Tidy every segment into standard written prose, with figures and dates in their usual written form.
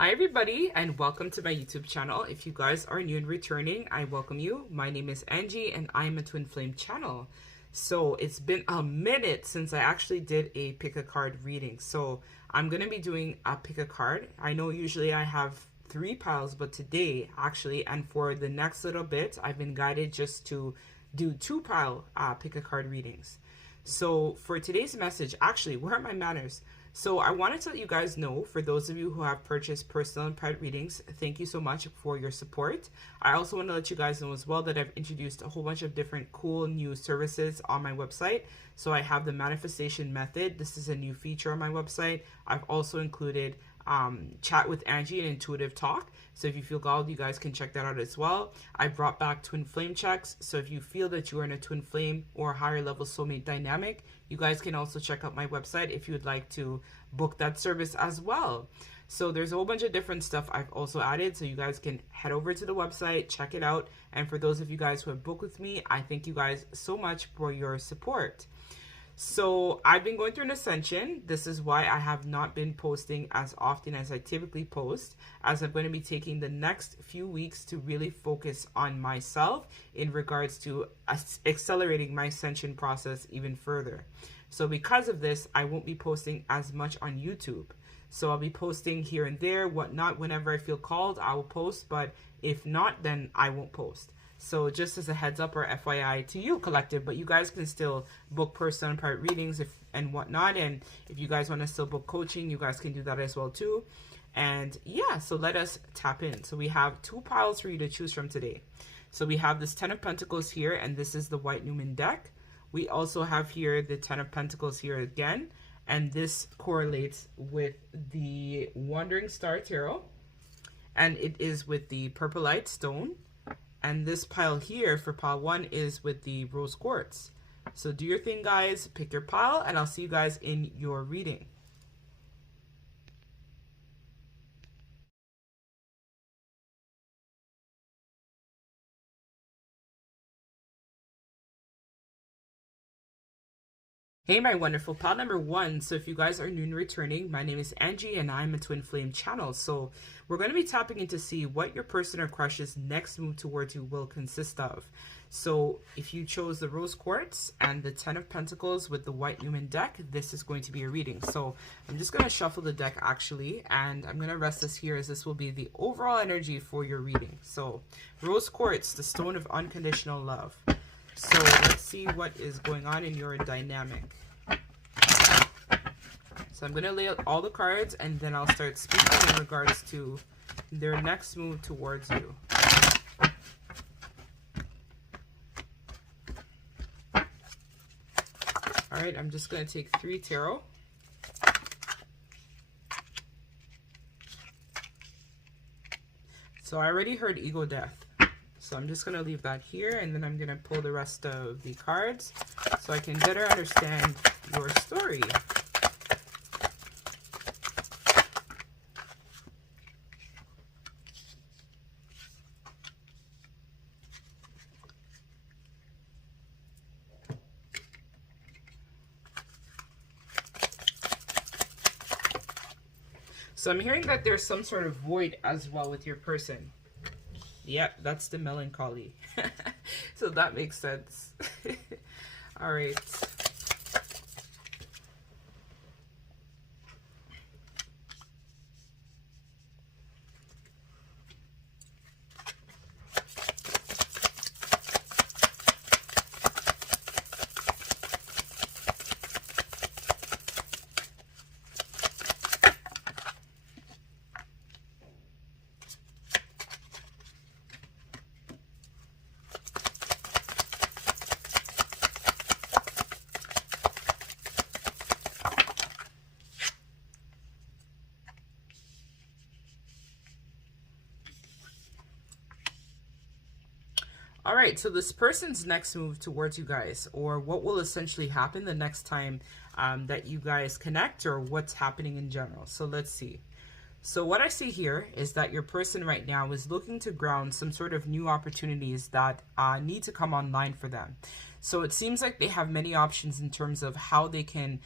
Hi everybody, and welcome to my YouTube channel. If you guys are new and returning, I welcome you. My name is Angie and I'm a twin flame channel. So it's been a minute since I actually did a pick a card reading. So I'm going to be doing a pick a card. I know usually I have 3 piles, but today actually, and for the next little bit, I've been guided just to do 2 pile pick a card readings. So for today's message, actually, where are my manners? So I wanted to let you guys know, for those of you who have purchased personal and private readings, thank you so much for your support. I also want to let you guys know as well that I've introduced a whole bunch of different cool new services on my website. So I have the manifestation method. This is a new feature on my website. I've also included chat with Angie and intuitive talk. So if you feel called, you guys can check that out as well. I brought back twin flame checks. So if you feel that you are in a twin flame or higher level soulmate dynamic, you guys can also check out my website if you would like to book that service as well. So there's a whole bunch of different stuff I've also added, so you guys can head over to the website, check it out. And for those of you guys who have booked with me, I thank you guys so much for your support. So I've been going through an ascension. This is why I have not been posting as often as I typically post, as I'm going to be taking the next few weeks to really focus on myself in regards to accelerating my ascension process even further. So because of this, I won't be posting as much on YouTube. So I'll be posting here and there, whatnot. Whenever I feel called, I will post, but if not, then I won't post. So just as a heads up or FYI to you collective, but you guys can still book personal and private readings and whatnot. And if you guys want to still book coaching, you guys can do that as well too. And yeah, so let us tap in. So we have 2 piles for you to choose from today. So we have this 10 of Pentacles here, and this is the White Newman deck. We also have here the 10 of Pentacles here again, and this correlates with the Wandering Star Tarot, and it is with the Purpurite stone. And this pile here for pile 1 is with the Rose Quartz. So do your thing, guys. Pick your pile, and I'll see you guys in your reading. Hey, my wonderful pile number 1. So if you guys are new and returning, my name is Angie and I'm a twin flame channel. So we're going to be tapping in to see what your person or crush's next move towards you will consist of. So if you chose the Rose Quartz and the 10 of Pentacles with the White Newman deck, this is going to be a reading. So I'm just going to shuffle the deck actually, and I'm going to rest this here as this will be the overall energy for your reading. So Rose Quartz, the stone of unconditional love. So let's see what is going on in your dynamic. So I'm going to lay out all the cards, and then I'll start speaking in regards to their next move towards you. All right, I'm just going to take 3 tarot. So I already heard ego death. So I'm just going to leave that here, and then I'm going to pull the rest of the cards so I can better understand your story. So I'm hearing that there's some sort of void as well with your person. Yep, that's the melancholy. So that makes sense. All right. All right, so this person's next move towards you guys, or what will essentially happen the next time that you guys connect, or what's happening in general. So let's see. So what I see here is that your person right now is looking to ground some sort of new opportunities that need to come online for them. So it seems like they have many options in terms of how they can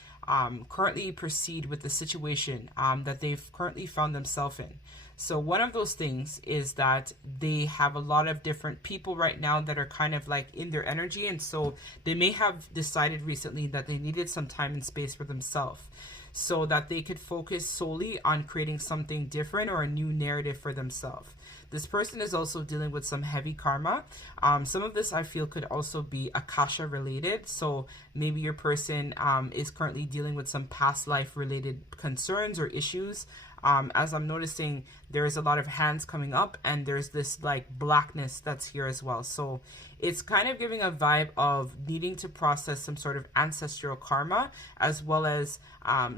currently proceed with the situation that they've currently found themselves in. So one of those things is that they have a lot of different people right now that are kind of like in their energy. And so they may have decided recently that they needed some time and space for themselves, so that they could focus solely on creating something different or a new narrative for themselves. This person is also dealing with some heavy karma. Some of this I feel could also be Akasha related. So maybe your person is currently dealing with some past life related concerns or issues. As I'm noticing, there's a lot of hands coming up and there's this like blackness that's here as well. So it's kind of giving a vibe of needing to process some sort of ancestral karma, as well as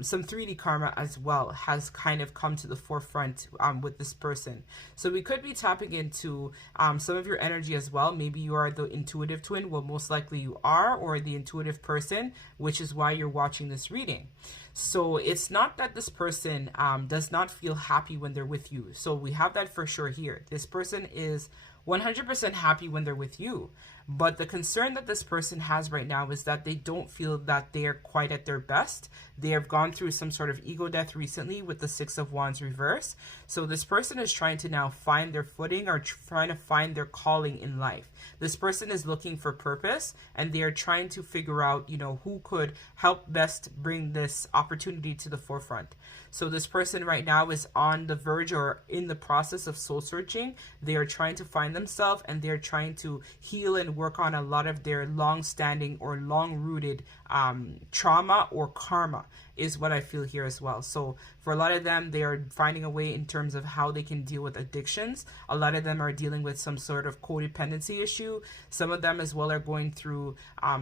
some 3D karma as well has kind of come to the forefront with this person. So we could be tapping into some of your energy as well. Maybe you are the intuitive twin. Well, most likely you are, or the intuitive person, which is why you're watching this reading. So it's not that this person does not feel happy when they're with you. So we have that for sure here. This person is 100% happy when they're with you. But the concern that this person has right now is that they don't feel that they are quite at their best. They have gone through some sort of ego death recently with the Six of Wands reverse. So this person is trying to now find their footing or trying to find their calling in life. This person is looking for purpose and they are trying to figure out, you know, who could help best bring this opportunity to the forefront. So this person right now is on the verge or in the process of soul searching. They are trying to find themselves and they're trying to heal and work on a lot of their long-standing or long-rooted trauma or karma is what I feel here as well. So for a lot of them, they are finding a way in terms of how they can deal with addictions. A lot of them are dealing with some sort of codependency issue. Some of them as well are going through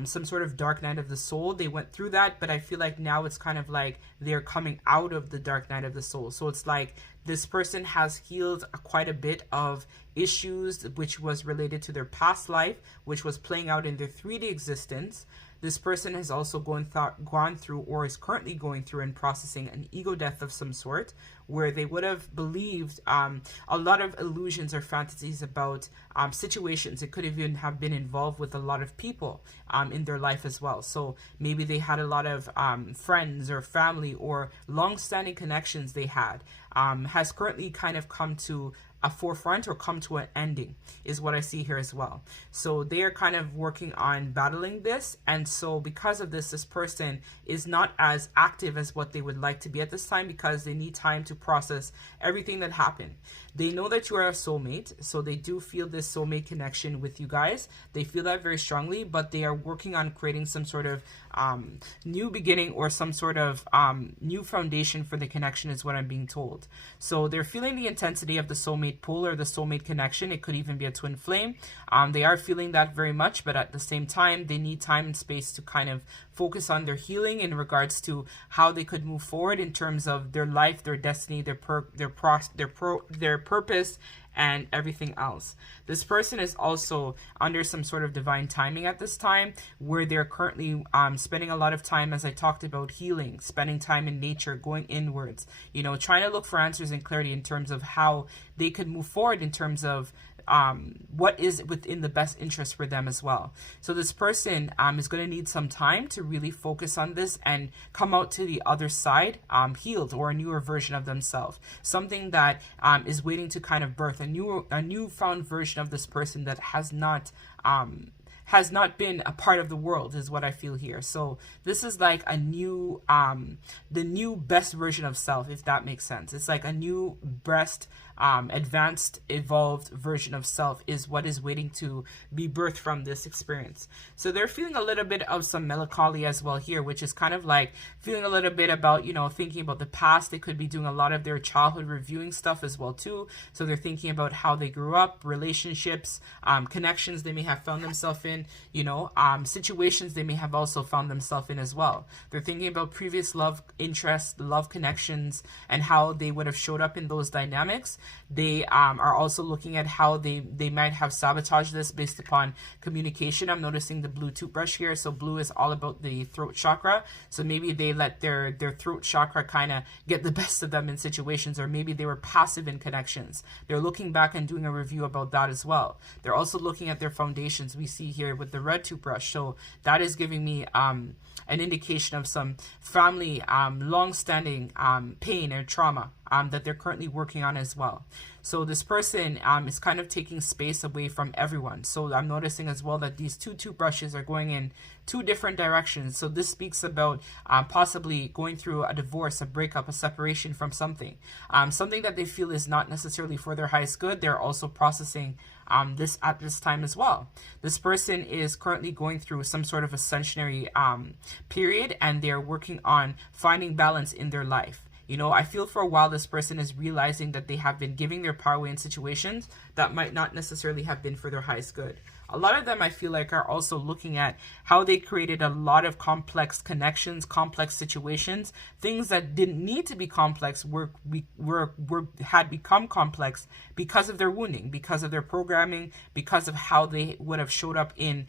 some sort of dark night of the soul. They went through that, but I feel like now it's kind of like they're coming out of the dark night of the soul. So it's like this person has healed quite a bit of issues which was related to their past life, which was playing out in their 3D existence. This person has also gone through or is currently going through and processing an ego death of some sort, where they would have believed a lot of illusions or fantasies about situations. It could even have been involved with a lot of people in their life as well. So maybe they had a lot of friends or family or long-standing connections they had has currently kind of come to a forefront or come to an ending is what I see here as well. So they are kind of working on battling this, and so because of this, this person is not as active as what they would like to be at this time, because they need time to process everything that happened. They know that you are a soulmate, so they do feel this soulmate connection with you guys. They feel that very strongly, but they are working on creating some sort of new beginning or some sort of new foundation for the connection is what I'm being told. So they're feeling the intensity of the soulmate pull or the soulmate connection. It could even be a twin flame. They are feeling that very much, but at the same time, they need time and space to kind of focus on their healing in regards to how they could move forward in terms of their life, their destiny, their purpose, and everything else. This person is also under some sort of divine timing at this time, where they're currently spending a lot of time, as I talked about, healing, spending time in nature, going inwards, you know, trying to look for answers and clarity in terms of how they could move forward in terms of what is within the best interest for them as well. So this person is going to need some time to really focus on this and come out to the other side healed, or a newer version of themselves, something that is waiting to kind of birth a newfound version of this person that has not been a part of the world is what I feel here. So this is like a new the new best version of self, if that makes sense. It's like a new best advanced evolved version of self is what is waiting to be birthed from this experience. So they're feeling a little bit of some melancholy as well here, which is kind of like feeling a little bit about, you know, thinking about the past. They could be doing a lot of their childhood reviewing stuff as well too. So they're thinking about how they grew up, relationships, connections they may have found themselves in, you know, situations they may have also found themselves in as well. They're thinking about previous love interests, love connections, and how they would have showed up in those dynamics. They are also looking at how they might have sabotaged this based upon communication. I'm noticing the blue toothbrush here. So blue is all about the throat chakra. So maybe they let their throat chakra kind of get the best of them in situations, or maybe they were passive in connections. They're looking back and doing a review about that as well. They're also looking at their foundations. We see here with the red toothbrush. So that is giving me an indication of some family long-standing pain or trauma that they're currently working on as well. So this person is kind of taking space away from everyone. So I'm noticing as well that these two toothbrushes are going in two different directions. So this speaks about possibly going through a divorce, a breakup, a separation from something. Something that they feel is not necessarily for their highest good. They're also processing this at this time as well. This person is currently going through some sort of ascensionary period, and they're working on finding balance in their life. You know, I feel for a while this person is realizing that they have been giving their power away in situations that might not necessarily have been for their highest good. A lot of them, I feel like, are also looking at how they created a lot of complex connections, complex situations, things that didn't need to be complex had become complex because of their wounding, because of their programming, because of how they would have showed up in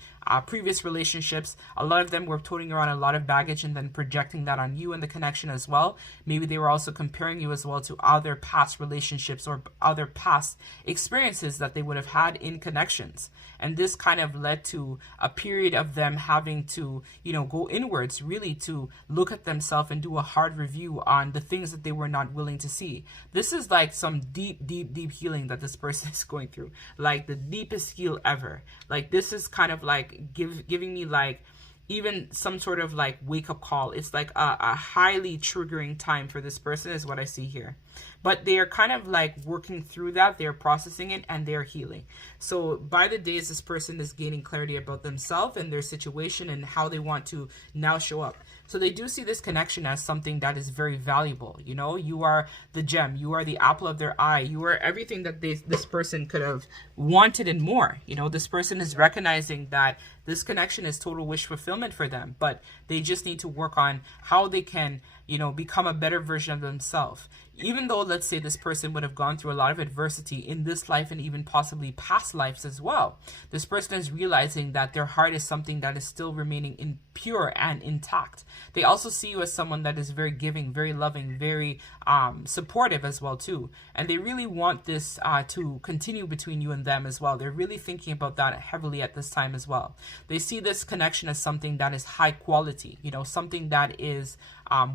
previous relationships. A lot of them were toting around a lot of baggage and then projecting that on you and the connection as well. Maybe they were also comparing you as well to other past relationships or other past experiences that they would have had in connections. And this kind of led to a period of them having to, you know, go inwards, really to look at themselves and do a hard review on the things that they were not willing to see. This is like some deep, deep, deep healing that this person is going through, like the deepest heal ever. Like this is kind of like giving me like even some sort of like wake up call. It's like a highly triggering time for this person is what I see here. But they are kind of like working through that. They're processing it and they're healing. So by the days, this person is gaining clarity about themselves and their situation and how they want to now show up. So they do see this connection as something that is very valuable. You know, you are the gem. You are the apple of their eye. You are everything that this person could have wanted and more. You know, this person is recognizing that this connection is total wish fulfillment for them. But they just need to work on how they can, you know, become a better version of themselves. Even though, let's say, this person would have gone through a lot of adversity in this life and even possibly past lives as well, this person is realizing that their heart is something that is still remaining pure and intact. They also see you as someone that is very giving, very loving, very supportive as well too. And they really want this to continue between you and them as well. They're really thinking about that heavily at this time as well. They see this connection as something that is high quality, you know, something that is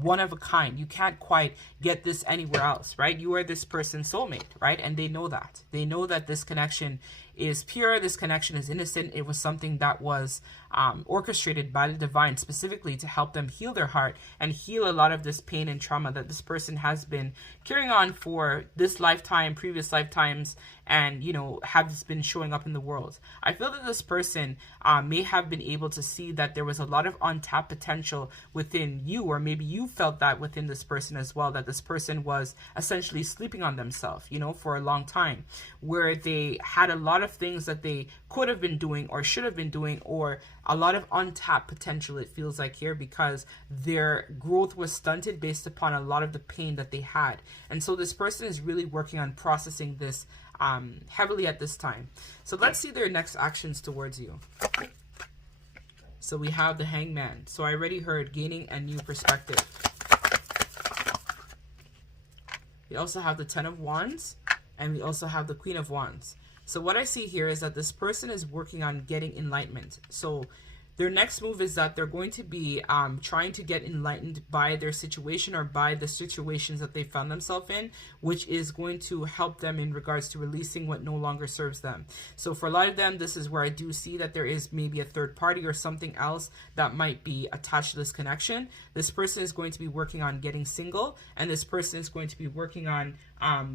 one of a kind. You can't quite get this anywhere else, right? You are this person's soulmate, right? And they know that. They know that this connection is pure. This connection is innocent. It was something that was orchestrated by the divine specifically to help them heal their heart and heal a lot of this pain and trauma that this person has been carrying on for this lifetime, previous lifetimes, and, you know, has been showing up in the world. I feel that this person may have been able to see that there was a lot of untapped potential within you, or maybe you felt that within this person as well, that this person was essentially sleeping on themselves, you know, for a long time, where they had a lot of things that they could have been doing or should have been doing, or a lot of untapped potential, it feels like here, because their growth was stunted based upon a lot of the pain that they had. And so this person is really working on processing this heavily at this time. So let's see their next actions towards you. So we have the Hangman. So I already heard gaining a new perspective. We also have the Ten of Wands, and we also have the Queen of Wands. So what I see here is that this person is working on getting enlightenment. So their next move is that they're going to be trying to get enlightened by their situation or by the situations that they found themselves in, which is going to help them in regards to releasing what no longer serves them. So for a lot of them, this is where I do see that there is maybe a third party or something else that might be attached to this connection. This person is going to be working on getting single, and this person is going to be working on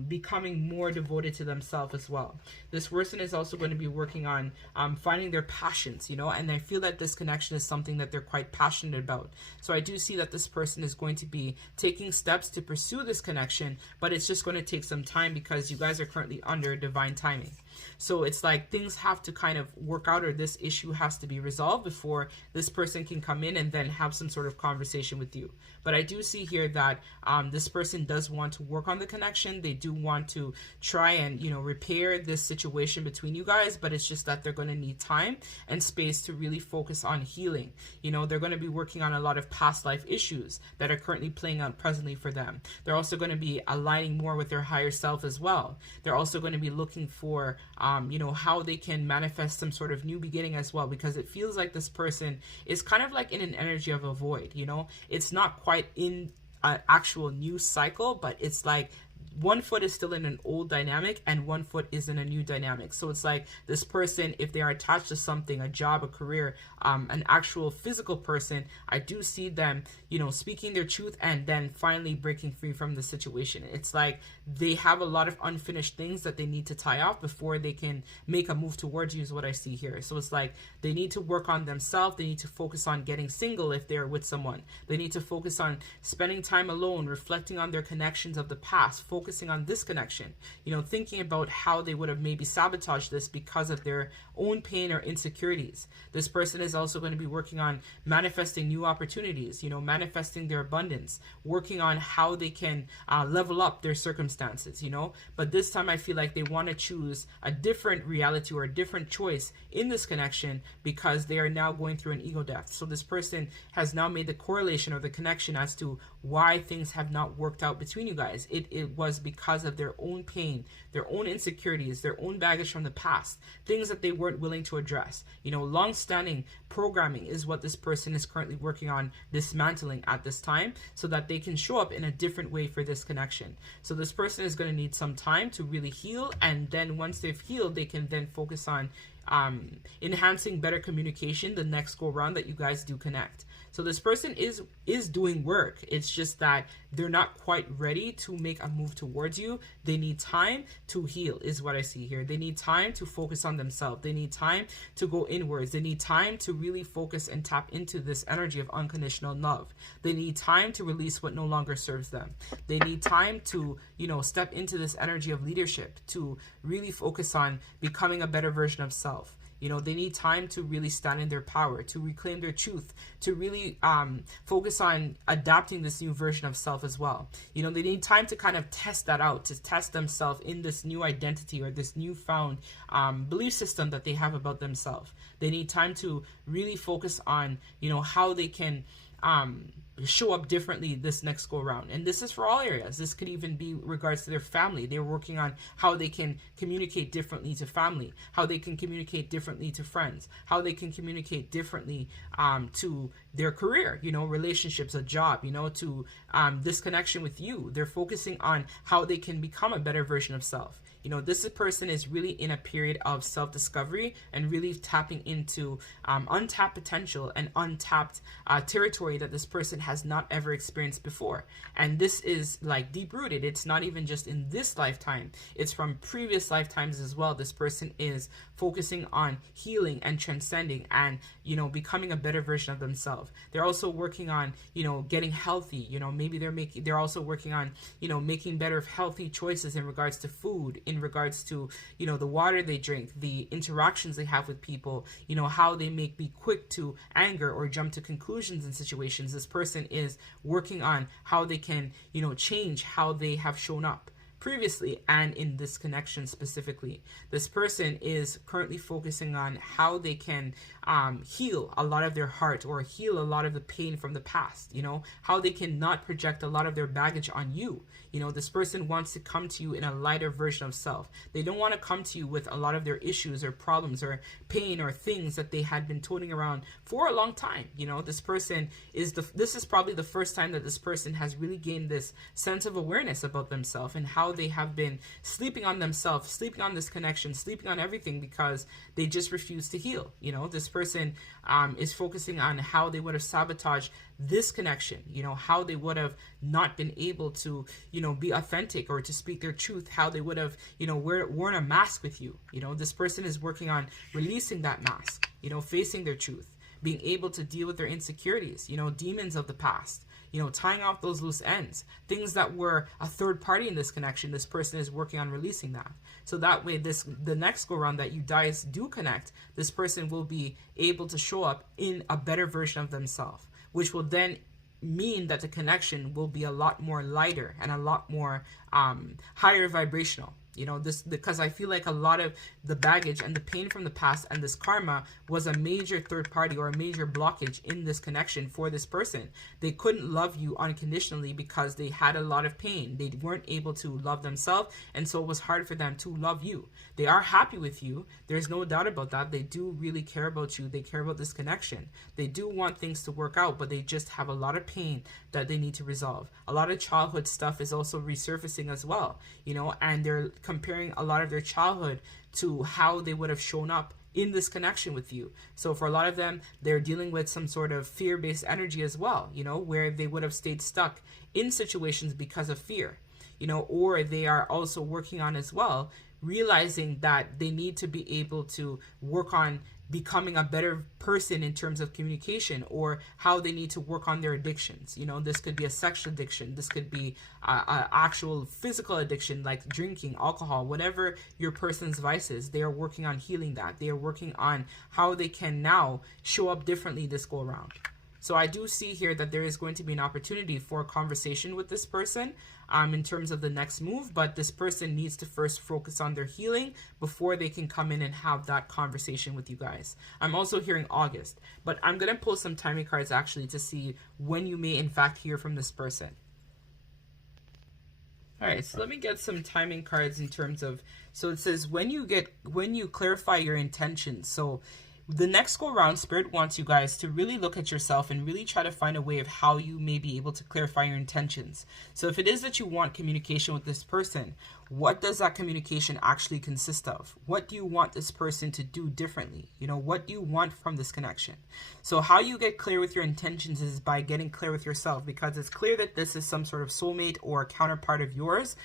becoming more devoted to themselves as well. This person is also going to be working on finding their passions, you know, and I feel that this connection is something that they're quite passionate about. So I do see that this person is going to be taking steps to pursue this connection, but it's just going to take some time because you guys are currently under divine timing. So it's like things have to kind of work out, or this issue has to be resolved before this person can come in and then have some sort of conversation with you. But I do see here that this person does want to work on the connection. person. They do want to try and, you know, repair this situation between you guys, but it's just that they're going to need time and space to really focus on healing. You know, they're going to be working on a lot of past life issues that are currently playing out presently for them. They're also going to be aligning more with their higher self as well. They're also going to be looking for, you know, how they can manifest some sort of new beginning as well, because it feels like this person is kind of like in an energy of a void. You know, it's not quite in an actual new cycle, but it's like one foot is still in an old dynamic and one foot is in a new dynamic. So it's like this person, if they are attached to something, a job, a career, an actual physical person, I do see them, you know, speaking their truth and then finally breaking free from the situation. It's like they have a lot of unfinished things that they need to tie off before they can make a move towards you, is what I see here. So it's like they need to work on themselves. They need to focus on getting single if they're with someone. They need to focus on spending time alone, reflecting on their connections of the past, focusing on this connection, you know, thinking about how they would have maybe sabotaged this because of their own pain or insecurities. This person is also going to be working on manifesting new opportunities, you know, manifesting their abundance, working on how they can level up their circumstances, you know. But this time I feel like they want to choose a different reality or a different choice in this connection because they are now going through an ego death. So this person has now made the correlation or the connection as to why things have not worked out between you guys. It was because of their own pain, their own insecurities, their own baggage from the past, things that they weren't willing to address. You know, long-standing programming is what this person is currently working on dismantling at this time so that they can show up in a different way for this connection. So this person is going to need some time to really heal, and then once they've healed, they can then focus on enhancing better communication the next go round that you guys do connect. So this person is doing work. It's just that they're not quite ready to make a move towards you. They need time to heal, is what I see here. They need time to focus on themselves. They need time to go inwards. They need time to really focus and tap into this energy of unconditional love. They need time to release what no longer serves them. They need time to, you know, step into this energy of leadership, to really focus on becoming a better version of self. You know, they need time to really stand in their power, to reclaim their truth, to really focus on adapting this new version of self as well. You know, they need time to kind of test that out, to test themselves in this new identity or this newfound belief system that they have about themselves. They need time to really focus on, you know, how they can show up differently this next go around. And this is for all areas. This could even be regards to their family. They're working on how they can communicate differently to family, how they can communicate differently to friends, how they can communicate differently to their career, you know, relationships, a job, you know, to this connection with you. They're focusing on how they can become a better version of self. You know, this person is really in a period of self-discovery and really tapping into untapped potential and untapped territory that this person has not ever experienced before. And this is like deep-rooted. It's not even just in this lifetime. It's from previous lifetimes as well. This person is focusing on healing and transcending and, you know, becoming a better version of themselves. They're also working on, you know, getting healthy. You know, maybe they're also working on, you know, making better healthy choices in regards to food, in regards to, you know, the water they drink, the interactions they have with people, you know, how they may be quick to anger or jump to conclusions in situations. This person is working on how they can, you know, change how they have shown up previously and in this connection specifically. This person is currently focusing on how they can heal a lot of their heart or heal a lot of the pain from the past, you know, how they can not project a lot of their baggage on you. You know, this person wants to come to you in a lighter version of self. They don't want to come to you with a lot of their issues or problems or pain or things that they had been toting around for a long time. You know, this person this is probably the first time that this person has really gained this sense of awareness about themselves and how they have been sleeping on themselves, sleeping on this connection, sleeping on everything because they just refuse to heal. You know, this person is focusing on how they would have sabotaged this connection, you know, how they would have not been able to, you know, be authentic or to speak their truth, how they would have, you know, worn a mask with you. You know, this person is working on releasing that mask, you know, facing their truth, being able to deal with their insecurities, you know, demons of the past, you know, tying off those loose ends, things that were a third party in this connection. This person is working on releasing that. So that way, the next go round that you guys do connect, this person will be able to show up in a better version of themselves, which will then mean that the connection will be a lot more lighter and a lot more higher vibrational. You know, this, because I feel like a lot of the baggage and the pain from the past and this karma was a major third party or a major blockage in this connection for this person. They couldn't love you unconditionally because they had a lot of pain. They weren't able to love themselves, and so it was hard for them to love you. They are happy with you. There's no doubt about that. They do really care about you. They care about this connection. They do want things to work out, but they just have a lot of pain that they need to resolve. A lot of childhood stuff is also resurfacing as well, you know, and they're comparing a lot of their childhood to how they would have shown up in this connection with you. So for a lot of them, they're dealing with some sort of fear-based energy as well, you know, where they would have stayed stuck in situations because of fear, you know, or they are also working on as well, realizing that they need to be able to work on becoming a better person in terms of communication, or how they need to work on their addictions. You know, this could be a sexual addiction. This could be a actual physical addiction like drinking, alcohol, whatever your person's vice is. They are working on healing that. They are working on how they can now show up differently this go around. So I do see here that there is going to be an opportunity for a conversation with this person in terms of the next move, but this person needs to first focus on their healing before they can come in and have that conversation with you guys. I'm also hearing August, but I'm going to pull some timing cards actually to see when you may in fact hear from this person. All right, so let me get some timing cards in terms of, so it says when you clarify your intentions. So the next go around, Spirit wants you guys to really look at yourself and really try to find a way of how you may be able to clarify your intentions. So if it is that you want communication with this person, what does that communication actually consist of? What do you want this person to do differently? You know, what do you want from this connection? So how you get clear with your intentions is by getting clear with yourself, because it's clear that this is some sort of soulmate or counterpart of yours,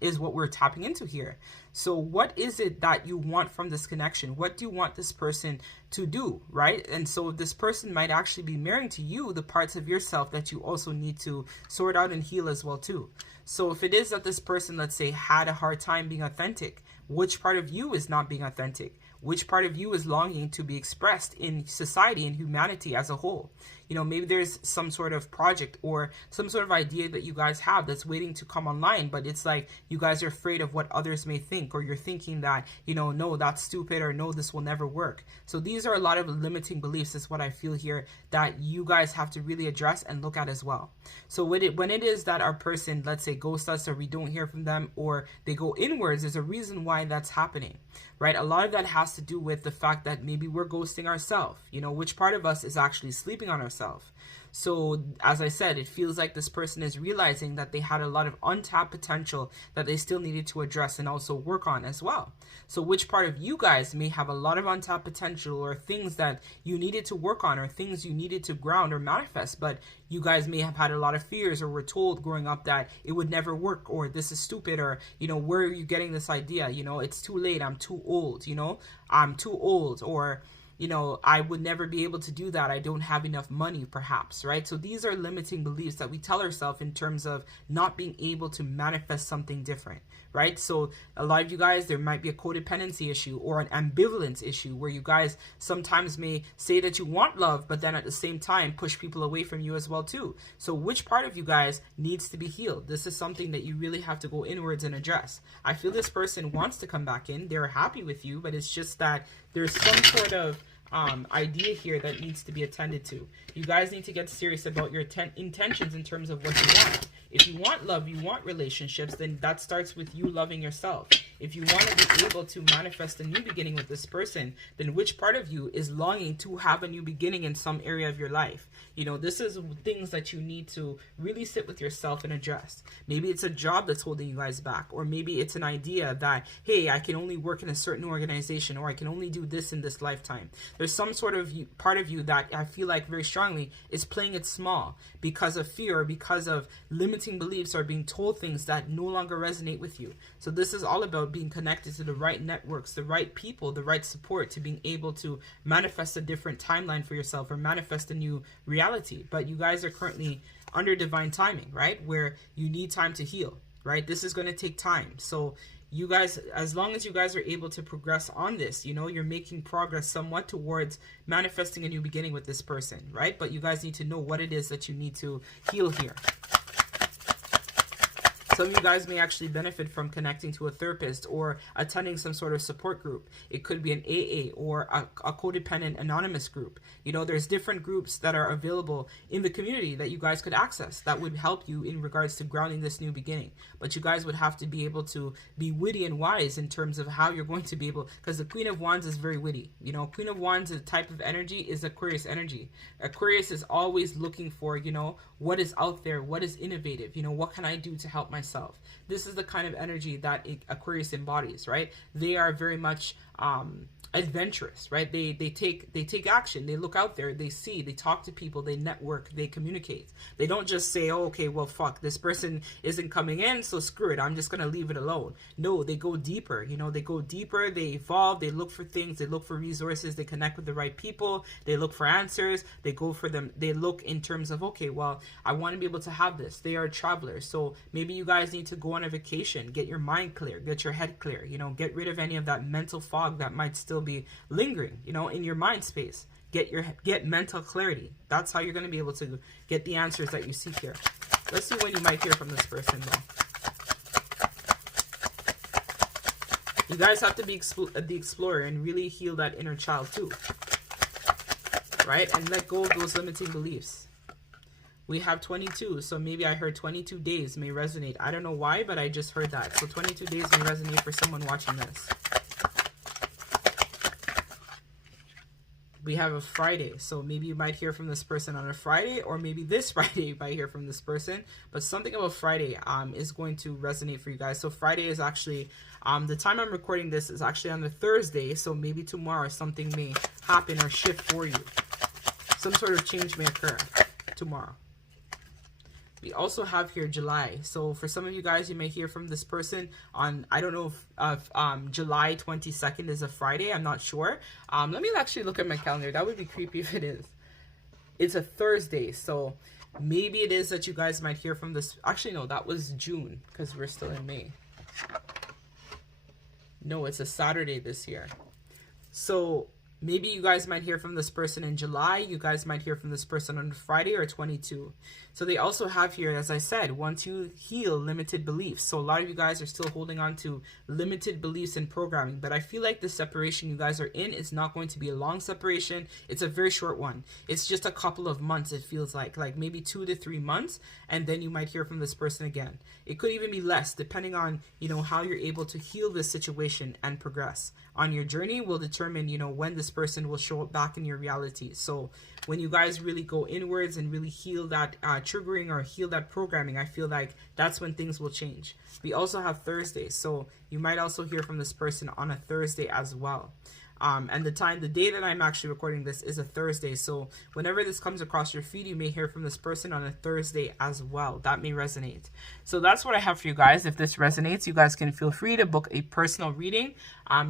is what we're tapping into here. So what is it that you want from this connection? What do you want this person to do, right? And so this person might actually be mirroring to you the parts of yourself that you also need to sort out and heal as well too. So if it is that this person, let's say, had a hard time being authentic, which part of you is not being authentic? Which part of you is longing to be expressed in society and humanity as a whole? You know, maybe there's some sort of project or some sort of idea that you guys have that's waiting to come online, but it's like you guys are afraid of what others may think, or you're thinking that, you know, no, that's stupid, or no, this will never work. So these are a lot of limiting beliefs is what I feel here that you guys have to really address and look at as well. So when it is that our person, let's say, ghosts us, or we don't hear from them, or they go inwards, there's a reason why that's happening, right? A lot of that has to do with the fact that maybe we're ghosting ourselves. You know, which part of us is actually sleeping on ourselves? So as I said, it feels like this person is realizing that they had a lot of untapped potential that they still needed to address and also work on as well. So which part of you guys may have a lot of untapped potential, or things that you needed to work on, or things you needed to ground or manifest, but you guys may have had a lot of fears, or were told growing up that it would never work, or this is stupid, or, you know, where are you getting this idea? You know, it's too late, I'm too old, you know, I'm too old, or, you know, I would never be able to do that. I don't have enough money, perhaps, right? So these are limiting beliefs that we tell ourselves in terms of not being able to manifest something different, right? So a lot of you guys, there might be a codependency issue or an ambivalence issue where you guys sometimes may say that you want love, but then at the same time push people away from you as well too. So which part of you guys needs to be healed? This is something that you really have to go inwards and address. I feel this person wants to come back in. They're happy with you, but it's just that there's some sort of idea here that needs to be attended to. You guys need to get serious about your intentions in terms of what you want. If you want love, you want relationships, then that starts with you loving yourself. If you want to be able to manifest a new beginning with this person, then which part of you is longing to have a new beginning in some area of your life? You know, this is things that you need to really sit with yourself and address. Maybe it's a job that's holding you guys back, or maybe it's an idea that, hey, I can only work in a certain organization, or I can only do this in this lifetime. There's some sort of part of you that I feel like very strongly is playing it small because of fear, or because of limiting beliefs, or being told things that no longer resonate with you. So this is all about being connected to the right networks, the right people, the right support, to being able to manifest a different timeline for yourself, or manifest a new reality. But you guys are currently under divine timing, right? Where you need time to heal, right? This is going to take time. So you guys, as long as you guys are able to progress on this, you know, you're making progress somewhat towards manifesting a new beginning with this person, right? But you guys need to know what it is that you need to heal here. Some of you guys may actually benefit from connecting to a therapist or attending some sort of support group. It could be an AA or a codependent anonymous group. You know, there's different groups that are available in the community that you guys could access that would help you in regards to grounding this new beginning. But you guys would have to be able to be witty and wise in terms of how you're going to be able, because the Queen of Wands is very witty. You know, Queen of Wands, the type of energy is Aquarius energy. Aquarius is always looking for, you know, what is out there, what is innovative, you know, what can I do to help myself? This is the kind of energy that Aquarius embodies, right? They are very much adventurous, right? They take action. They look out there, they see, they talk to people, they network, they communicate. They don't just say, oh, okay, well, fuck, this person isn't coming in, so screw it, I'm just gonna leave it alone. No, they go deeper, you know, they go deeper, they evolve, they look for things, they look for resources, they connect with the right people, they look for answers, they go for them, they look in terms of, okay, well, I want to be able to have this. They are travelers, so maybe you guys need to go on a vacation, get your mind clear, get your head clear, you know, get rid of any of that mental fog that might still be lingering, you know, in your mind space. Get mental clarity. That's how you're going to be able to get the answers that you seek here. Let's see when you might hear from this person though. You guys have to be the explorer and really heal that inner child too, right? And let go of those limiting beliefs. We have 22, so maybe I heard 22 days may resonate. I don't know why, but I just heard that. So 22 days may resonate for someone watching this. We have a Friday, so maybe you might hear from this person on a Friday, or maybe this Friday you might hear from this person. But something about Friday is going to resonate for you guys. So Friday is actually, the time I'm recording this is actually on the Thursday, so maybe tomorrow something may happen or shift for you. Some sort of change may occur tomorrow. We also have here July. So for some of you guys, you may hear from this person on, I don't know if July 22nd is a Friday. I'm not sure. Let me actually look at my calendar. That would be creepy if it is. It's a Thursday. So maybe it is that you guys might hear from this. Actually, no, that was June because we're still in May. No, it's a Saturday this year. So maybe you guys might hear from this person in July. You guys might hear from this person on Friday or 22. So they also have here, as I said, once you heal limited beliefs. So a lot of you guys are still holding on to limited beliefs and programming. But I feel like the separation you guys are in is not going to be a long separation. It's a very short one. It's just a couple of months, it feels like maybe 2 to 3 months. And then you might hear from this person again. It could even be less, depending on, you know, how you're able to heal this situation and progress. On your journey will determine, you know, when this person will show up back in your reality. So when you guys really go inwards and really heal that triggering or heal that programming, I feel like that's when things will change. We also have Thursday, so you might also hear from this person on a Thursday as well. And the day that I'm actually recording this is a Thursday. So whenever this comes across your feed, you may hear from this person on a Thursday as well. That may resonate. So that's what I have for you guys. If this resonates, you guys can feel free to book a personal reading.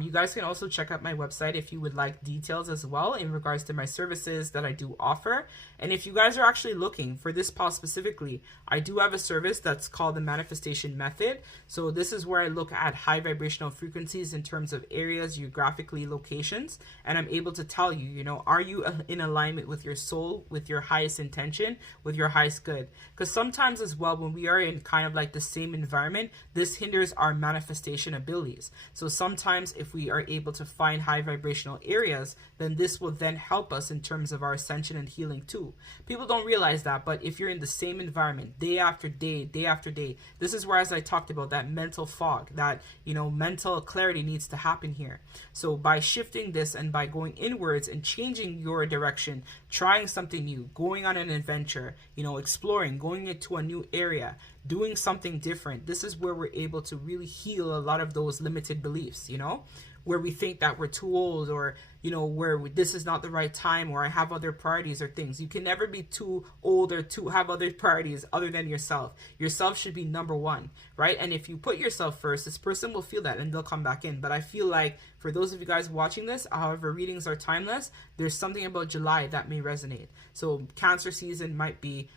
You guys can also check out my website if you would like details as well in regards to my services that I do offer. And if you guys are actually looking for this pause specifically, I do have a service that's called the Manifestation Method. So this is where I look at high vibrational frequencies in terms of areas, geographically, locations, and I'm able to tell you, you know, are you in alignment with your soul, with your highest intention, with your highest good? Because sometimes as well, when we are in kind of like the same environment, this hinders our manifestation abilities. So sometimes if we are able to find high vibrational areas, then this will then help us in terms of our ascension and healing too. People don't realize that, but if you're in the same environment day after day, day after day, this is where, as I talked about, that mental fog, that, you know, mental clarity needs to happen here. So by shifting this and by going inwards and changing your direction, trying something new, going on an adventure, you know, exploring, going into a new area, doing something different, this is where we're able to really heal a lot of those limited beliefs, you know. where we think that we're too old, or where this is not the right time, or I have other priorities or things. You can never be too old or to have other priorities other than yourself. Yourself should be number one, right? And if you put yourself first, this person will feel that and they'll come back in. But I feel like for those of you guys watching this, however, readings are timeless, there's something about July that may resonate. So Cancer season might be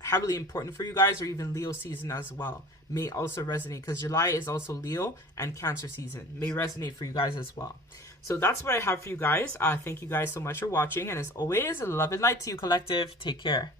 heavily important for you guys, or even Leo season as well may also resonate, because July is also Leo and Cancer season, may resonate for you guys as well. So that's what I have for you guys. Thank you guys so much for watching, and as always, love and light to you, collective. Take care.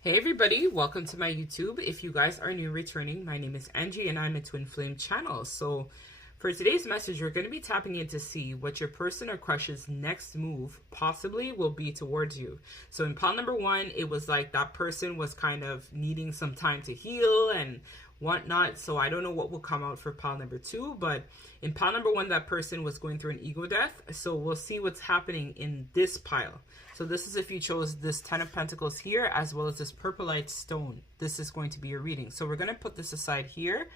Hey everybody, welcome to my YouTube. If you guys are new returning, my name is Angie and I'm a Twin Flame channel. So for today's message, we're going to be tapping in to see what your person or crush's next move possibly will be towards you. So in pile number 1, it was like that person was kind of needing some time to heal and whatnot. So I don't know what will come out for pile number 2, but in pile number 1, that person was going through an ego death. So we'll see what's happening in this pile. So this is if you chose this 10 of Pentacles here, as well as this Purpurite stone. This is going to be your reading. So we're going to put this aside here.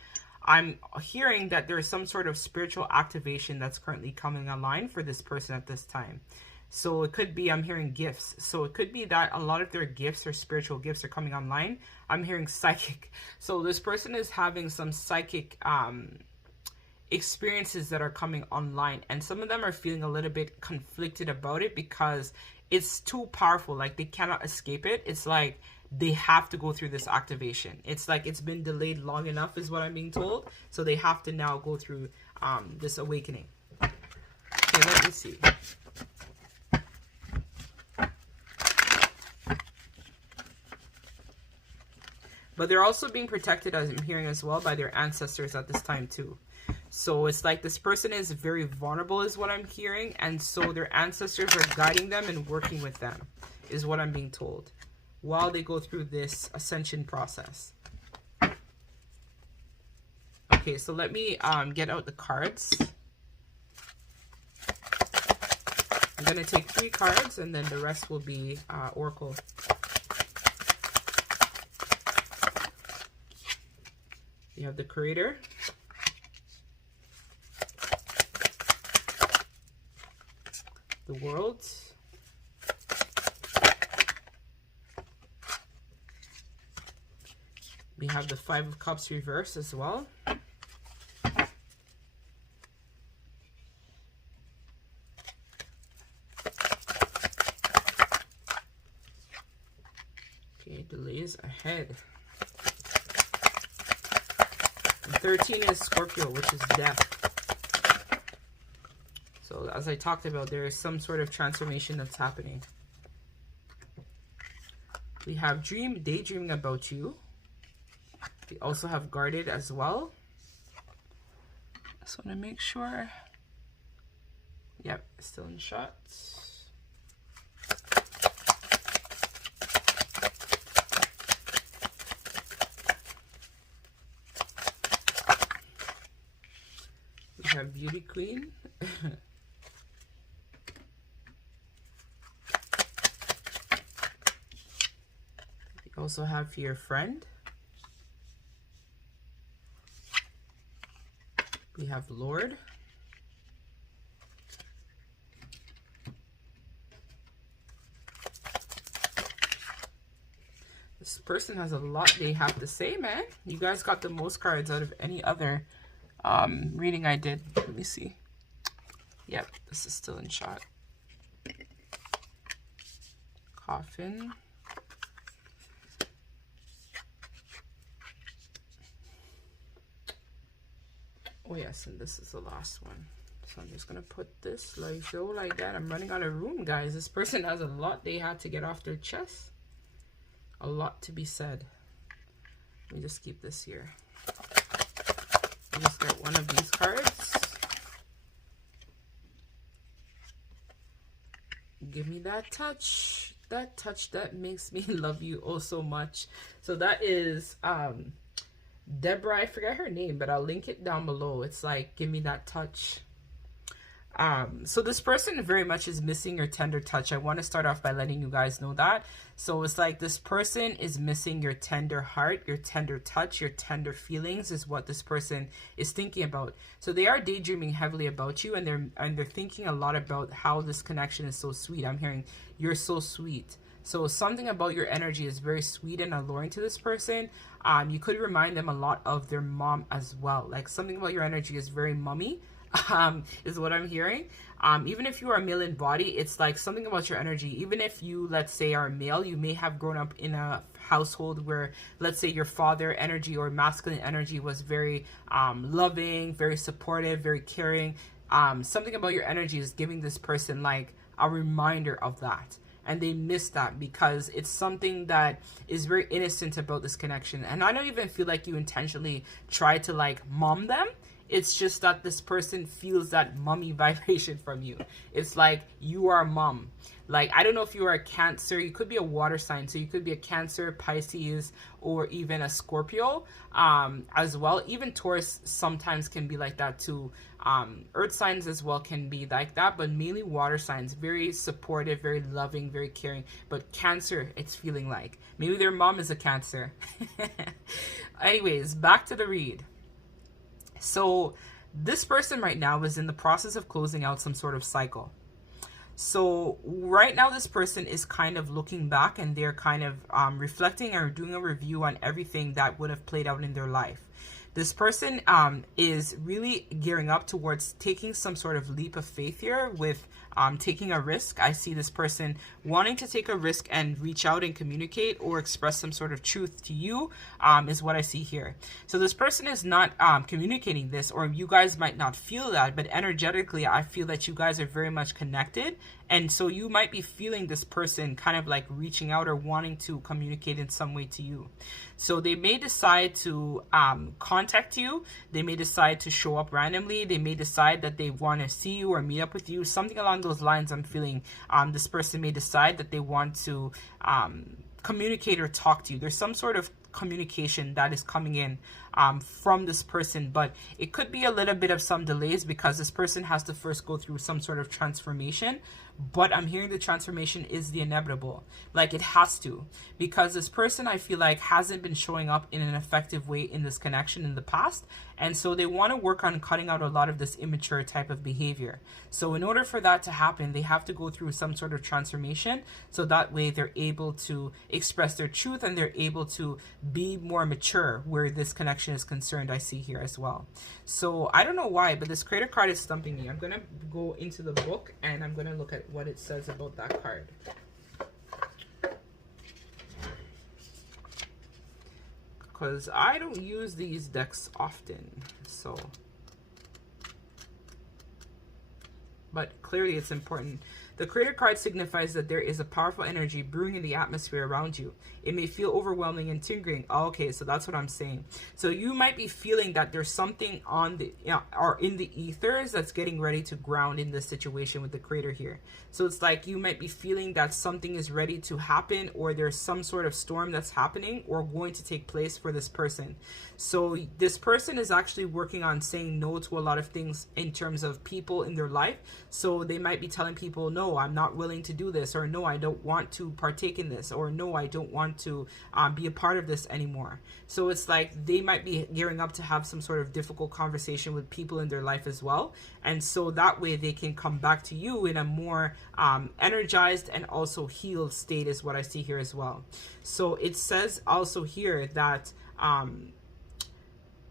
I'm hearing that there is some sort of spiritual activation that's currently coming online for this person at this time. So it could be, I'm hearing gifts. So it could be that a lot of their gifts or spiritual gifts are coming online. I'm hearing psychic. So this person is having some psychic experiences that are coming online. And some of them are feeling a little bit conflicted about it because it's too powerful. Like they cannot escape it. It's like they have to go through this activation. It's like it's been delayed long enough is what I'm being told. So they have to now go through this awakening. Okay, let me see. But they're also being protected, as I'm hearing as well, by their ancestors at this time too. So it's like this person is very vulnerable is what I'm hearing. And so their ancestors are guiding them and working with them is what I'm being told, while they go through this ascension process. Okay, so let me get out the cards. I'm going to take 3 cards and then the rest will be oracle. You have the Creator, the World, we have the 5 of Cups reverse as well. Okay, delays ahead. And 13 is Scorpio, which is death. So as I talked about, there is some sort of transformation that's happening. We have daydreaming about you. We also have guarded as well. Just want to make sure. Yep, still in shot. We have Beauty Queen. We also have your friend. We have Lord. This person has a lot they have to say, man. You guys got the most cards out of any other reading I did. Let me see. Yep, this is still in shot. Coffin. Oh yes, and this is the last one. So I'm just gonna put this like so, like that. I'm running out of room, guys. This person has a lot they had to get off their chest. A lot to be said. Let me just keep this here. I'll just get one of these cards. Give me that touch. That touch that makes me love you oh so much. So that is Deborahe, I forget her name, but I'll link it down below. It's like, give me that touch. So this person very much is missing your tender touch. I want to start off by letting you guys know that. So it's like this person is missing your tender heart, your tender touch, your tender feelings is what this person is thinking about. So they are daydreaming heavily about you, and they're thinking a lot about how this connection is so sweet. I'm hearing you're so sweet. So something about your energy is very sweet and alluring to this person. You could remind them a lot of their mom as well. Like something about your energy is very mummy. Is what I'm hearing. Even if you are male in body, it's like something about your energy. Even if you, let's say, are male, you may have grown up in a household where, let's say, your father energy or masculine energy was very loving, very supportive, very caring. Something about your energy is giving this person like a reminder of that. And they miss that because it's something that is very innocent about this connection. And I don't even feel like you intentionally try to like mom them. It's just that this person feels that mummy vibration from you. It's like you are a mom. Like, I don't know if you are a Cancer. You could be a water sign. So you could be a Cancer, Pisces, or even a Scorpio as well. Even Taurus sometimes can be like that too. Earth signs as well can be like that. But mainly water signs. Very supportive, very loving, very caring. But Cancer, it's feeling like. Maybe their mom is a Cancer. Anyways, back to the read. So this person right now is in the process of closing out some sort of cycle. So right now this person is kind of looking back, and they're kind of reflecting or doing a review on everything that would have played out in their life. This person is really gearing up towards taking some sort of leap of faith here with taking a risk. I see this person wanting to take a risk and reach out and communicate or express some sort of truth to you is what I see here. So this person is not communicating this, or you guys might not feel that, but energetically I feel that you guys are very much connected. And so you might be feeling this person kind of like reaching out or wanting to communicate in some way to you. So they may decide to contact you. They may decide to show up randomly. They may decide that they want to see you or meet up with you. Something along those lines I'm feeling. This person may decide that they want to communicate or talk to you. There's some sort of communication that is coming in from this person, but it could be a little bit of some delays because this person has to first go through some sort of transformation. But I'm hearing the transformation is the inevitable. Like it has to, because this person I feel like hasn't been showing up in an effective way in this connection in the past. And so they want to work on cutting out a lot of this immature type of behavior. So in order for that to happen, they have to go through some sort of transformation. So that way they're able to express their truth and they're able to be more mature where this connection is concerned, I see here as well. So I don't know why, but this Creator card is stumping me. I'm going to go into the book and I'm going to look at what it says about that card. Because I don't use these decks often, so. But clearly it's important. The Creator card signifies that there is a powerful energy brewing in the atmosphere around you. It may feel overwhelming and tingling. Oh, okay, so that's what I'm saying. So you might be feeling that there's something on the or in the ethers that's getting ready to ground in this situation with the Creator here. So it's like you might be feeling that something is ready to happen, or there's some sort of storm that's happening or going to take place for this person. So this person is actually working on saying no to a lot of things in terms of people in their life. So they might be telling people, no, I'm not willing to do this, or no, I don't want to partake in this, or no, I don't want to be a part of this anymore. So it's like they might be gearing up to have some sort of difficult conversation with people in their life as well. And so that way they can come back to you in a more energized and also healed state is what I see here as well. So it says also here that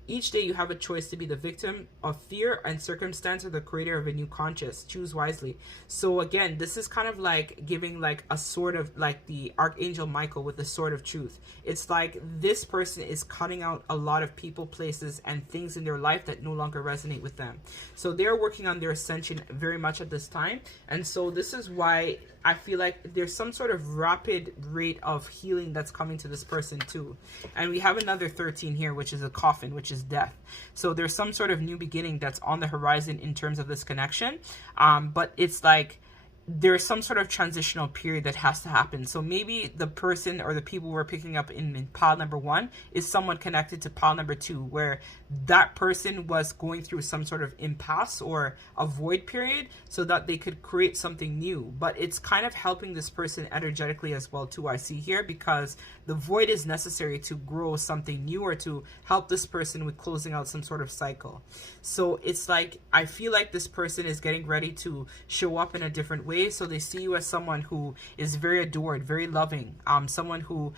each day you have a choice to be the victim of fear and circumstance or the creator of a new conscious. Choose wisely. So again, this is kind of like giving like a sort of like the Archangel Michael with the sword of truth. It's like this person is cutting out a lot of people, places, and things in their life that no longer resonate with them. So they're working on their ascension very much at this time. And so this is why I feel like there's some sort of rapid rate of healing that's coming to this person too. And we have another 13 here, which is a coffin, which is death. So there's some sort of new beginning that's on the horizon in terms of this connection. But it's like there's some sort of transitional period that has to happen. So maybe the person or the people we're picking up in pile number 1 is someone connected to pile number 2, where that person was going through some sort of impasse or a void period so that they could create something new. But it's kind of helping this person energetically as well too, I see here, because the void is necessary to grow something new or to help this person with closing out some sort of cycle. So it's like, I feel like this person is getting ready to show up in a different way. So they see you as someone who is very adored, very loving, someone who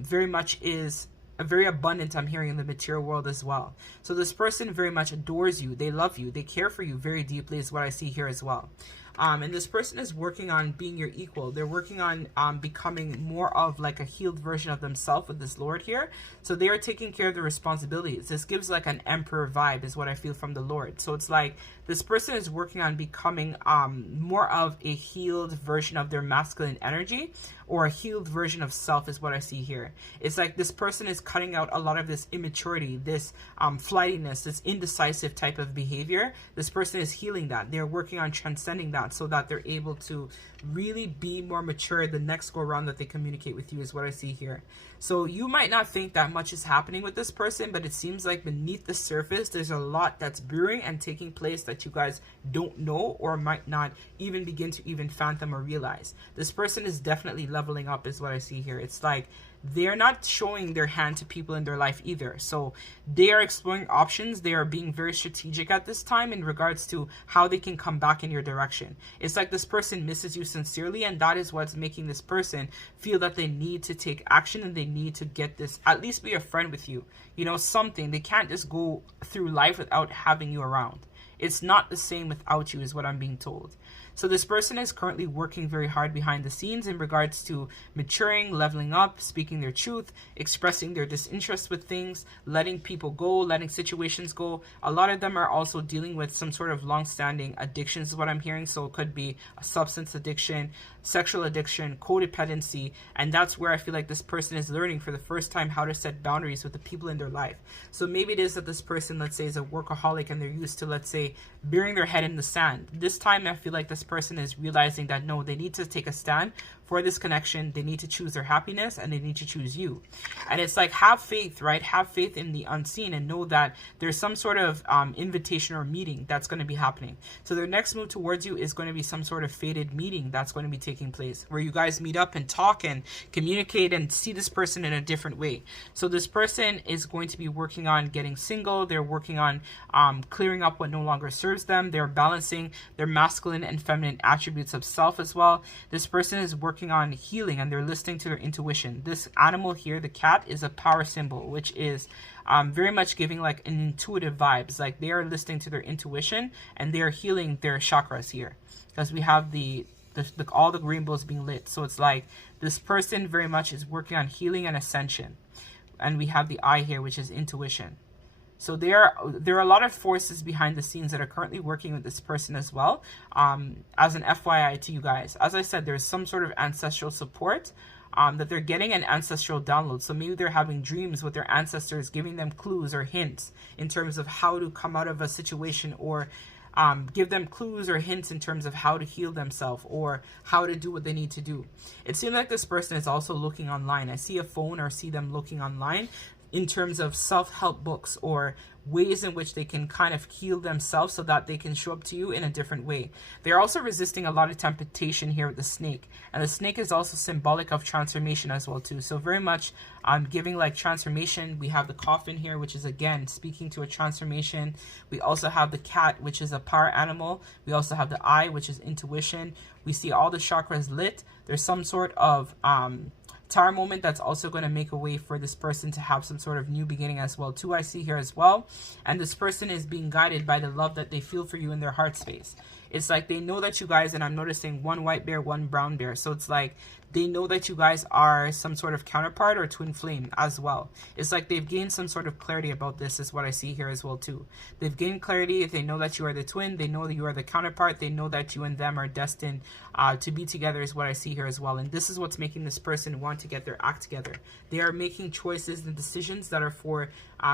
very much is very abundant, I'm hearing, in the material world as well. So this person very much adores you, they love you, they care for you very deeply is what I see here as well. And this person is working on being your equal. They're working on becoming more of like a healed version of themselves with this Lord here. So they are taking care of the responsibilities. This gives like an emperor vibe is what I feel from the Lord. So it's like this person is working on becoming more of a healed version of their masculine energy, or a healed version of self is what I see here. It's like this person is cutting out a lot of this immaturity, this flightiness, this indecisive type of behavior. This person is healing that. They're working on transcending that so that they're able to really be more mature the next go around that they communicate with you is what I see here. So you might not think that much is happening with this person, but it seems like beneath the surface there's a lot that's brewing and taking place that you guys don't know or might not even begin to even fathom or realize. This person is definitely leveling up is what I see here. It's like they're not showing their hand to people in their life either. So they are exploring options. They are being very strategic at this time in regards to how they can come back in your direction. It's like this person misses you sincerely, and that is what's making this person feel that they need to take action and they need to get this, at least be a friend with you. You know, something. They can't just go through life without having you around. It's not the same without you is what I'm being told. So this person is currently working very hard behind the scenes in regards to maturing, leveling up, speaking their truth, expressing their disinterest with things, letting people go, letting situations go. A lot of them are also dealing with some sort of long-standing addictions is what I'm hearing. So it could be a substance addiction, sexual addiction, codependency, and that's where I feel like this person is learning for the first time how to set boundaries with the people in their life. So maybe it is that this person, let's say, is a workaholic and they're used to, let's say, burying their head in the sand. This time I feel like this person is realizing that no, they need to take a stand for this connection. They need to choose their happiness and they need to choose you. And it's like, have faith, right? Have faith in the unseen and know that there's some sort of invitation or meeting that's going to be happening. So their next move towards you is going to be some sort of fated meeting that's going to be taking place where you guys meet up and talk and communicate and see this person in a different way. So this person is going to be working on getting single. They're working on clearing up what no longer serves them. They're balancing their masculine and feminine attributes of self as well. This person is working on healing and they're listening to their intuition. This animal here, the cat, is a power symbol, which is very much giving like an intuitive vibes. Like they are listening to their intuition and they are healing their chakras here, because we have all the rainbows being lit. So it's like this person very much is working on healing and ascension. And we have the eye here, which is intuition. So there are a lot of forces behind the scenes that are currently working with this person as well. As an FYI to you guys, as I said, there's some sort of ancestral support that they're getting, an ancestral download. So maybe they're having dreams with their ancestors, giving them clues or hints in terms of how to come out of a situation, or give them clues or hints in terms of how to heal themselves or how to do what they need to do. It seems like this person is also looking online. I see a phone or see them looking online in terms of self-help books or ways in which they can kind of heal themselves so that they can show up to you in a different way. They're also resisting a lot of temptation here with the snake. And the snake is also symbolic of transformation as well too. So very much giving like transformation. We have the coffin here, which is again speaking to a transformation. We also have the cat, which is a power animal. We also have the eye, which is intuition. We see all the chakras lit. There's some sort of tower moment that's also going to make a way for this person to have some sort of new beginning as well too, I see here as well. And this person is being guided by the love that they feel for you in their heart space. It's like they know that you guys, and I'm noticing one white bear, one brown bear. So it's like they know that you guys are some sort of counterpart or twin flame as well. It's like they've gained some sort of clarity about this is what I see here as well too. They've gained clarity. If they know that you are the twin, they know that you are the counterpart. They know that you and them are destined to be together is what I see here as well. And this is what's making this person want to get their act together. They are making choices and decisions that are for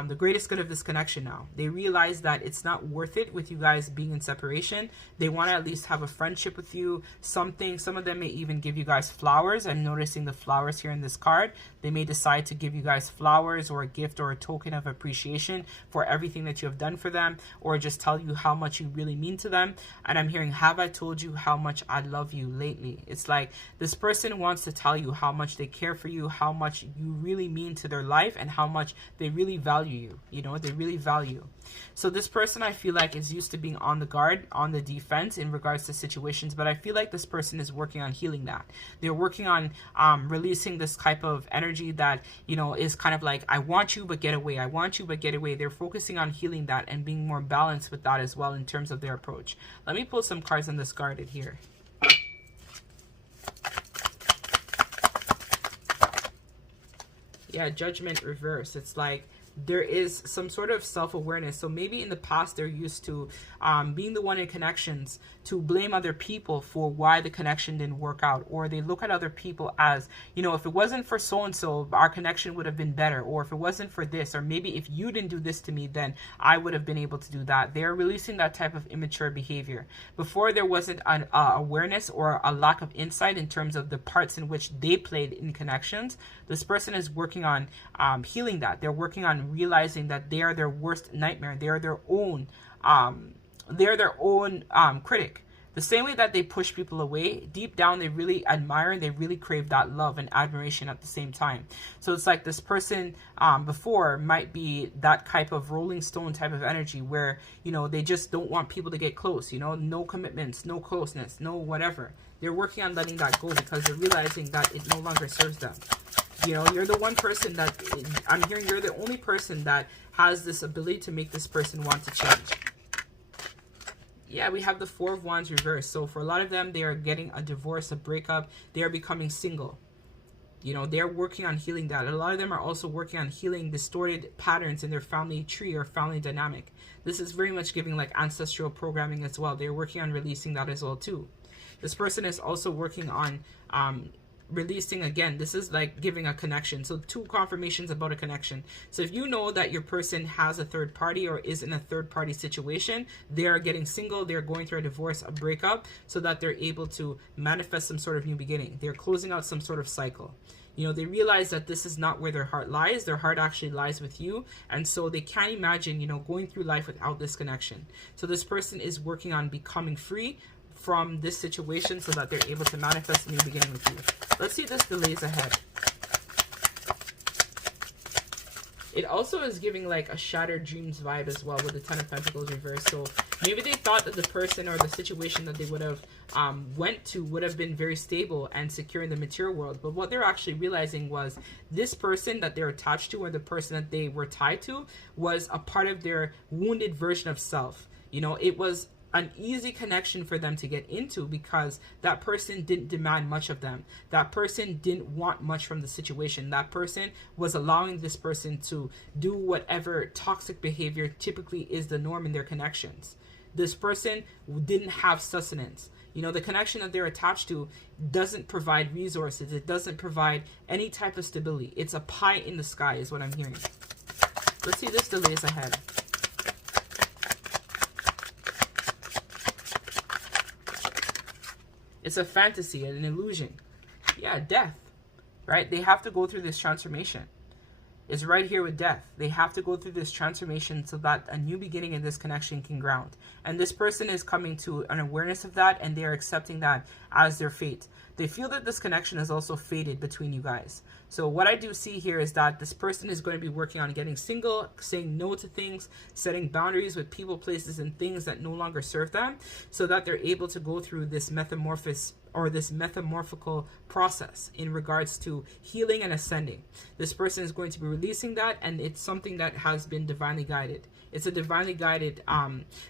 the greatest good of this connection now. They realize that it's not worth it with you guys being in separation. They want to at least have a friendship with you, something. Some of them may even give you guys flowers. I'm noticing the flowers here in this card. They may decide to give you guys flowers or a gift or a token of appreciation for everything that you have done for them, or just tell you how much you really mean to them. And I'm hearing, have I told you how much I love you lately? It's like this person wants to tell you how much they care for you, how much you really mean to their life, and how much they really value you. You know, they really value. So this person, I feel like, is used to being on the guard, on the defense in regards to situations, but I feel like this person is working on healing that. They're working on releasing this type of energy that, you know, is kind of like, I want you, but get away. I want you, but get away. They're focusing on healing that and being more balanced with that as well in terms of their approach. Let me pull some cards on this guarded here. Yeah, Judgment reverse. It's like there is some sort of self-awareness. So maybe in the past they're used to being the one in connections to blame other people for why the connection didn't work out, or they look at other people as, you know, if it wasn't for so-and-so, our connection would have been better, or if it wasn't for this, or maybe if you didn't do this to me, then I would have been able to do that. They're releasing that type of immature behavior. Before, there wasn't an awareness or a lack of insight in terms of the parts in which they played in connections. This person is working on healing that. They're working on realizing that they are their worst nightmare. They are their own critic. The same way that they push people away, deep down they really admire and they really crave that love and admiration at the same time. So it's like this person before might be that type of rolling stone type of energy where, you know, they just don't want people to get close, you know, no commitments, no closeness, no whatever. They're working on letting that go because they're realizing that it no longer serves them. You know, you're the one person that, I'm hearing you're the only person that has this ability to make this person want to change. Yeah, we have the Four of Wands reversed. So for a lot of them, they are getting a divorce, a breakup. They are becoming single. You know, they're working on healing that. A lot of them are also working on healing distorted patterns in their family tree or family dynamic. This is very much giving like ancestral programming as well. They're working on releasing that as well too. This person is also working on releasing, again, this is like giving a connection. So two confirmations about a connection. So if you know that your person has a third party or is in a third party situation, they're getting single, they're going through a divorce, a breakup, so that they're able to manifest some sort of new beginning. They're closing out some sort of cycle. You know, they realize that this is not where their heart lies. Their heart actually lies with you. And so they can't imagine, you know, going through life without this connection. So this person is working on becoming free from this situation so that they're able to manifest a new beginning with you. Let's see this delays ahead. It also is giving like a shattered dreams vibe as well with the Ten of Pentacles reversed. So maybe they thought that the person or the situation that they would have went to would have been very stable and secure in the material world. But what they're actually realizing was this person that they're attached to, or the person that they were tied to, was a part of their wounded version of self. You know, it was an easy connection for them to get into because that person didn't demand much of them. That person didn't want much from the situation. That person was allowing this person to do whatever toxic behavior typically is the norm in their connections. This person didn't have sustenance. You know, the connection that they're attached to doesn't provide resources. It doesn't provide any type of stability. It's a pie in the sky is what I'm hearing. Let's see this delays ahead. It's a fantasy, an illusion. Yeah, death, right? They have to go through this transformation. It's right here with death. They have to go through this transformation so that a new beginning in this connection can ground. And this person is coming to an awareness of that, and they're accepting that as their fate. They feel that this connection is also fated between you guys. So what I do see here is that this person is going to be working on getting single, saying no to things, setting boundaries with people, places, and things that no longer serve them, so that they're able to go through this metamorphosis or this metamorphical process in regards to healing and ascending. This person is going to be releasing that, and it's something that has been divinely guided. It's a divinely guided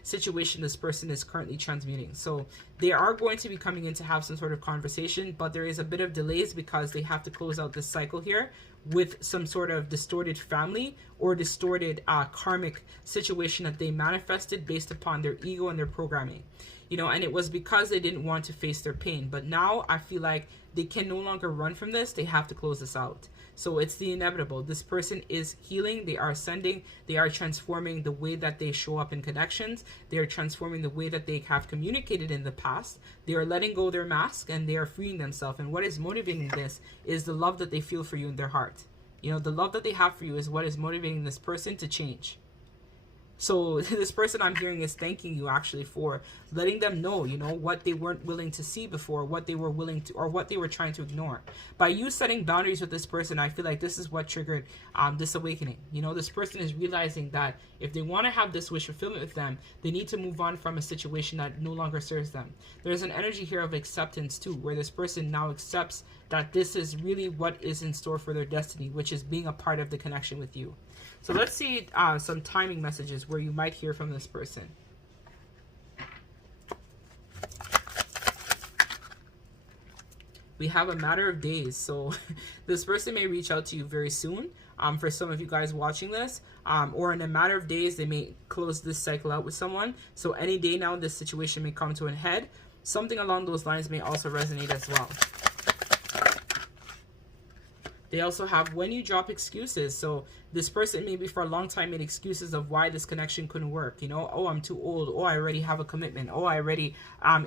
situation this person is currently transmuting. So they are going to be coming in to have some sort of conversation, but there is a bit of delays because they have to close out this cycle here with some sort of distorted family or distorted karmic situation that they manifested based upon their ego and their programming. You know, and it was because they didn't want to face their pain. But now I feel like they can no longer run from this. They have to close this out. So it's the inevitable. This person is healing. They are ascending. They are transforming the way that they show up in connections. They are transforming the way that they have communicated in the past. They are letting go of their mask and they are freeing themselves. And what is motivating this is the love that they feel for you in their heart. You know, the love that they have for you is what is motivating this person to change. So this person I'm hearing is thanking you actually for letting them know, you know, what they weren't willing to see before, what they were willing to, or what they were trying to ignore. By you setting boundaries with this person, I feel like this is what triggered this awakening. You know, this person is realizing that if they want to have this wish fulfillment with them, they need to move on from a situation that no longer serves them. There's an energy here of acceptance too, where this person now accepts that this is really what is in store for their destiny, which is being a part of the connection with you. So let's see some timing messages where you might hear from this person. We have a matter of days. So this person may reach out to you very soon. For some of you guys watching this, or in a matter of days, they may close this cycle out with someone. So any day now, this situation may come to an head. Something along those lines may also resonate as well. They also have when you drop excuses. So this person maybe for a long time made excuses of why this connection couldn't work. You know, oh, I'm too old. Oh, I already have a commitment. Oh, I already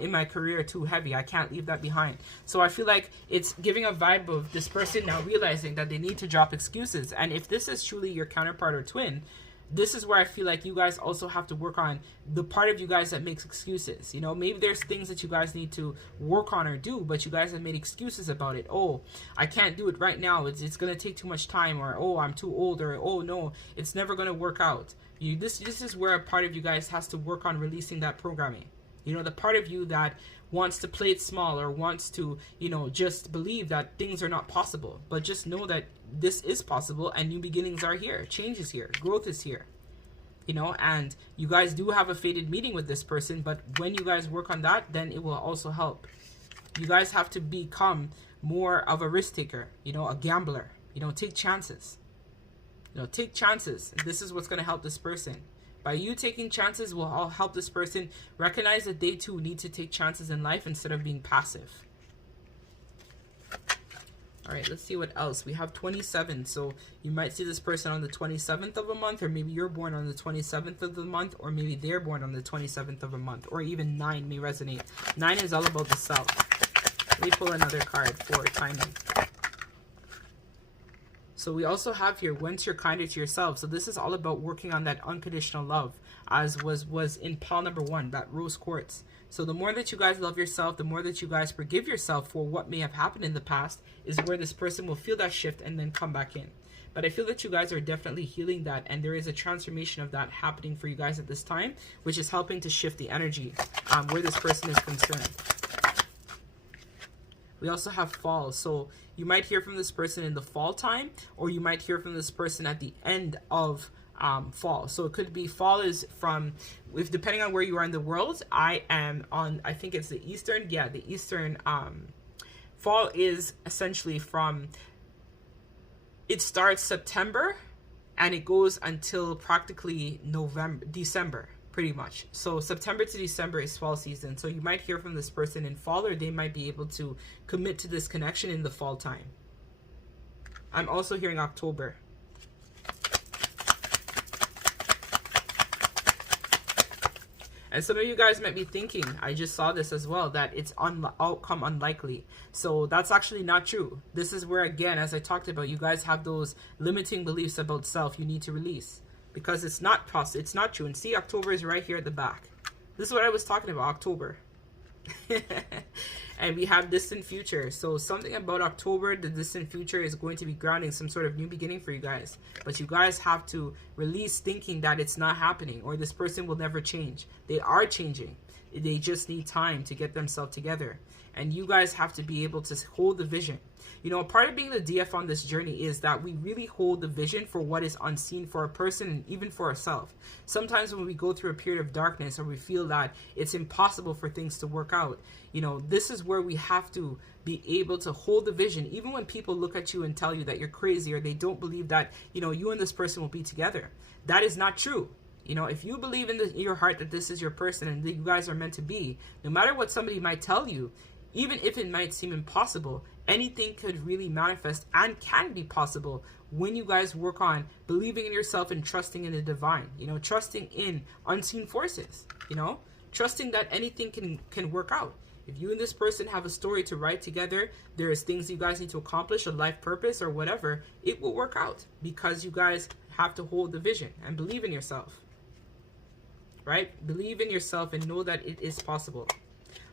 in my career too heavy. I can't leave that behind. So I feel like it's giving a vibe of this person now realizing that they need to drop excuses. And if this is truly your counterpart or twin, this is where I feel like you guys also have to work on the part of you guys that makes excuses. You know, maybe there's things that you guys need to work on or do, but you guys have made excuses about it. Oh, I can't do it right now. It's going to take too much time, or oh, I'm too old, or oh no, it's never going to work out. This is where a part of you guys has to work on releasing that programming. You know, the part of you that wants to play it small or wants to, you know, just believe that things are not possible. But just know that this is possible and new beginnings are here. Change is here. Growth is here. You know, and you guys do have a fated meeting with this person. But when you guys work on that, then it will also help. You guys have to become more of a risk taker, you know, a gambler. You know, take chances. You know, take chances. This is what's going to help this person. By you taking chances will all help this person recognize that they too need to take chances in life instead of being passive. All right, let's see what else. We have 27. So you might see this person on the 27th of a month, or maybe you're born on the 27th of the month, or maybe they're born on the 27th of a month, or even 9 may resonate. 9 is all about the self. Let me pull another card for timing. So we also have here, once you're kinder to yourself. So this is all about working on that unconditional love, as was in pile number 1, that rose quartz. So the more that you guys love yourself, the more that you guys forgive yourself for what may have happened in the past, is where this person will feel that shift and then come back in. But I feel that you guys are definitely healing that, and there is a transformation of that happening for you guys at this time, which is helping to shift the energy where this person is concerned. We also have fall. So you might hear from this person in the fall time, or you might hear from this person at the end of fall. So it could be fall is from, if depending on where you are in the world. I am on, I think it's the eastern, yeah, the eastern. Fall is essentially from, it starts September and it goes until practically December. Pretty much. So September to December is fall season. So you might hear from this person in fall, or they might be able to commit to this connection in the fall time. I'm also hearing October. And some of you guys might be thinking, I just saw this as well, that it's outcome unlikely. So that's actually not true. This is where, again, as I talked about, you guys have those limiting beliefs about self you need to release. Because it's not possible, it's not true. And see, October is right here at the back. This is what I was talking about, October. And we have distant future. So something about October, the distant future, is going to be grounding some sort of new beginning for you guys. But you guys have to release thinking that it's not happening, or this person will never change. They are changing. They just need time to get themselves together. And you guys have to be able to hold the vision. You know, part of being the DF on this journey is that we really hold the vision for what is unseen for a person and even for ourselves. Sometimes when we go through a period of darkness, or we feel that it's impossible for things to work out, you know, this is where we have to be able to hold the vision. Even when people look at you and tell you that you're crazy, or they don't believe that, you know, you and this person will be together. That is not true. You know, if you believe in your heart that this is your person and that you guys are meant to be, no matter what somebody might tell you, Even if it might seem impossible, anything could really manifest and can be possible when you guys work on believing in yourself and trusting in the divine, you know, trusting in unseen forces, you know, trusting that anything can work out. If you and this person have a story to write together, there's things you guys need to accomplish, a life purpose or whatever, it will work out because you guys have to hold the vision and believe in yourself, right? Believe in yourself and know that it is possible.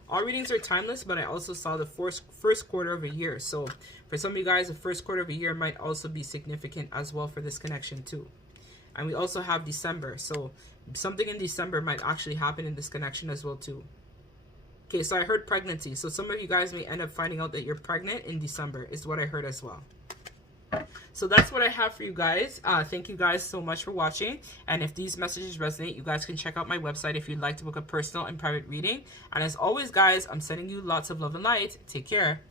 All readings are timeless, but I also saw the first quarter of a year. So for some of you guys, the first quarter of a year might also be significant as well for this connection too. And we also have December. So something in December might actually happen in this connection as well too. Okay, so I heard pregnancy. So some of you guys may end up finding out that you're pregnant in December is what I heard as well. So that's what I have for you guys. Thank you guys so much for watching. And if these messages resonate, you guys can check out my website if you'd like to book a personal and private reading. And as always, guys, I'm sending you lots of love and light. Take care.